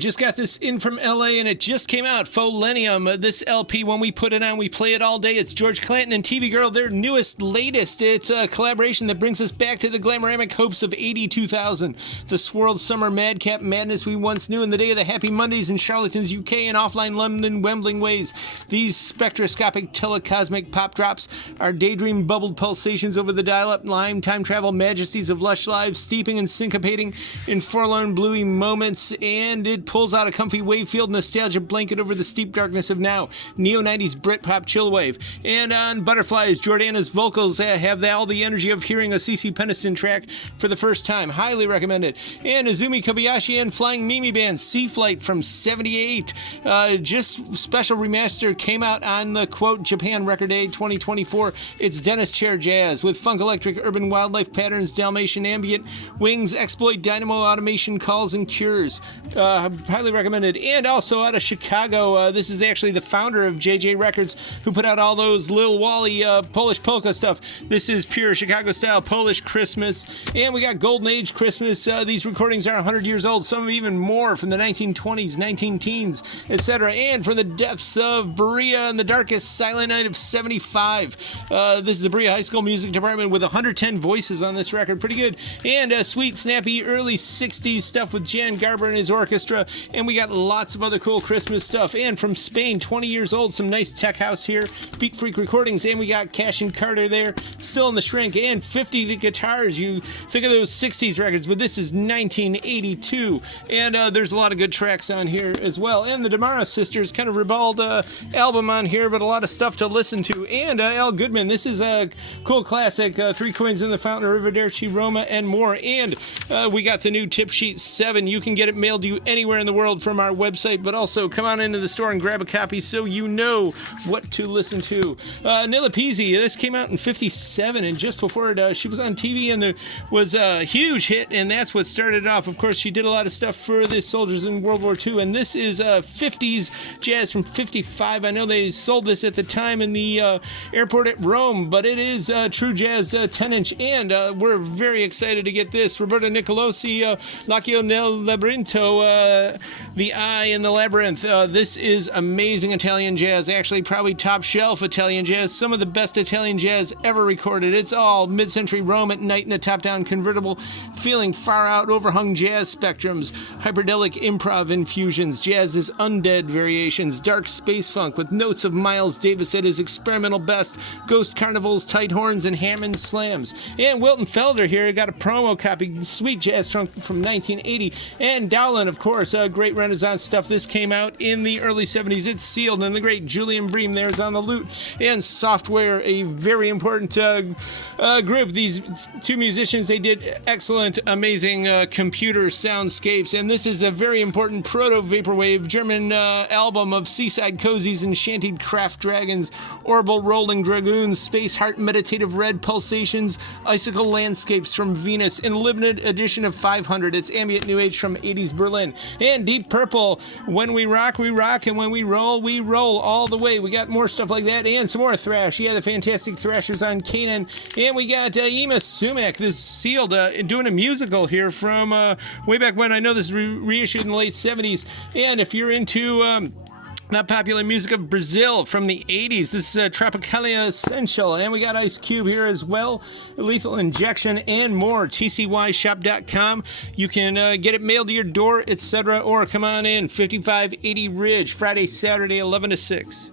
Just got this in from LA and it just came out. Folenium. This LP, when we put it on, we play it all day. It's George Clanton and TV Girl, their latest. It's a collaboration that brings us back to the glamoramic hopes of 82,000. The swirled summer madcap madness we once knew in the day of the Happy Mondays in Charlatans, UK, and offline London Wembling ways. These spectroscopic telecosmic pop drops are daydream bubbled pulsations over the dial-up line, time travel majesties of lush lives, steeping and syncopating in forlorn bluey moments, and it pulls out a comfy wave-field nostalgia blanket over the steep darkness of now. Neo-90s Britpop chillwave. And on Butterflies, Jordana's vocals have all the energy of hearing a CeCe Peniston track for the first time. Highly recommended. And Azumi Kobayashi and Flying Mimi Band, Sea Flight from 78. Just special remaster came out on the, quote, Japan Record Day 2024. It's Dennis Chair Jazz with funk electric urban wildlife patterns, Dalmatian ambient, wings, exploit dynamo automation calls and cures. Highly recommended. And also out of Chicago, this is actually the founder of JJ Records, who put out all those Lil Wally Polish polka stuff. This is pure Chicago style Polish Christmas. And we got Golden Age Christmas. These recordings are 100 years old, some even more, from the 1920s, 19-teens, etc. And from the depths of Berea and the darkest silent night of 75. This is the Berea High School Music Department with 110 voices on this record. Pretty good. And sweet, snappy, early 60s stuff with Jan Garber and his orchestra. And we got lots of other cool Christmas stuff. And from Spain, 20 years old, some nice tech house here. Beat Freak Recordings. And we got Cash and Carter there, still in the shrink. And 50 guitars. You think of those 60s records, but this is 1982. And there's a lot of good tracks on here as well. And the Damara Sisters, kind of ribald album on here, but a lot of stuff to listen to. And Al Goodman, this is a cool classic, Three Coins in the Fountain, Arrivederci, Roma, and more. And we got the new Tip Sheet 7. You can get it mailed to you anywhere in the world from our website, but also come on into the store and grab a copy so you know what to listen to. Nilla Peasy, this came out in 57, and just before it, she was on TV, and there was a huge hit, and that's what started it off. Of course, she did a lot of stuff for the soldiers in World War II, and this is 50s jazz from 55. I know they sold this at the time in the airport at Rome, but it is true jazz 10-inch, and we're very excited to get this. Roberta Nicolosi, L'Occhio nel Labirinto, The Eye in the Labyrinth. This is amazing Italian jazz, actually probably top shelf Italian jazz, some of the best Italian jazz ever recorded. It's all mid-century Rome at night in a top-down convertible, feeling far-out overhung jazz spectrums, hyperdelic improv infusions, jazz's undead variations, dark space funk with notes of Miles Davis at his experimental best, ghost carnivals, tight horns, and Hammond slams. And Wilton Felder here got a promo copy, sweet jazz trunk from 1980. And Dowland, of course, great Renaissance stuff. This came out in the early 70s. It's sealed, and the great Julian Bream there's on the lute. And Software, a very important group. These two musicians, they did excellent, amazing computer soundscapes, and this is a very important proto-vaporwave German album of seaside cozies and shantied craft dragons, orbital rolling dragoons, space heart meditative red pulsations, icicle landscapes from Venus, in a limited edition of 500. It's ambient new age from 80s Berlin. And Deep Purple, when we rock, and when we roll all the way. We got more stuff like that, and some more thrash. Yeah, the fantastic thrashers on Kanan. And we got Ema Sumac, this sealed, doing a musical here from way back when. I know this is reissued in the late 70s. And if you're into that popular music of Brazil from the 80s, this is Tropicalia Essential. And we got Ice Cube here as well, Lethal Injection, and more. TCYshop.com. You can get it mailed to your door, etc. Or come on in, 5580 Ridge, Friday, Saturday, 11 to 6.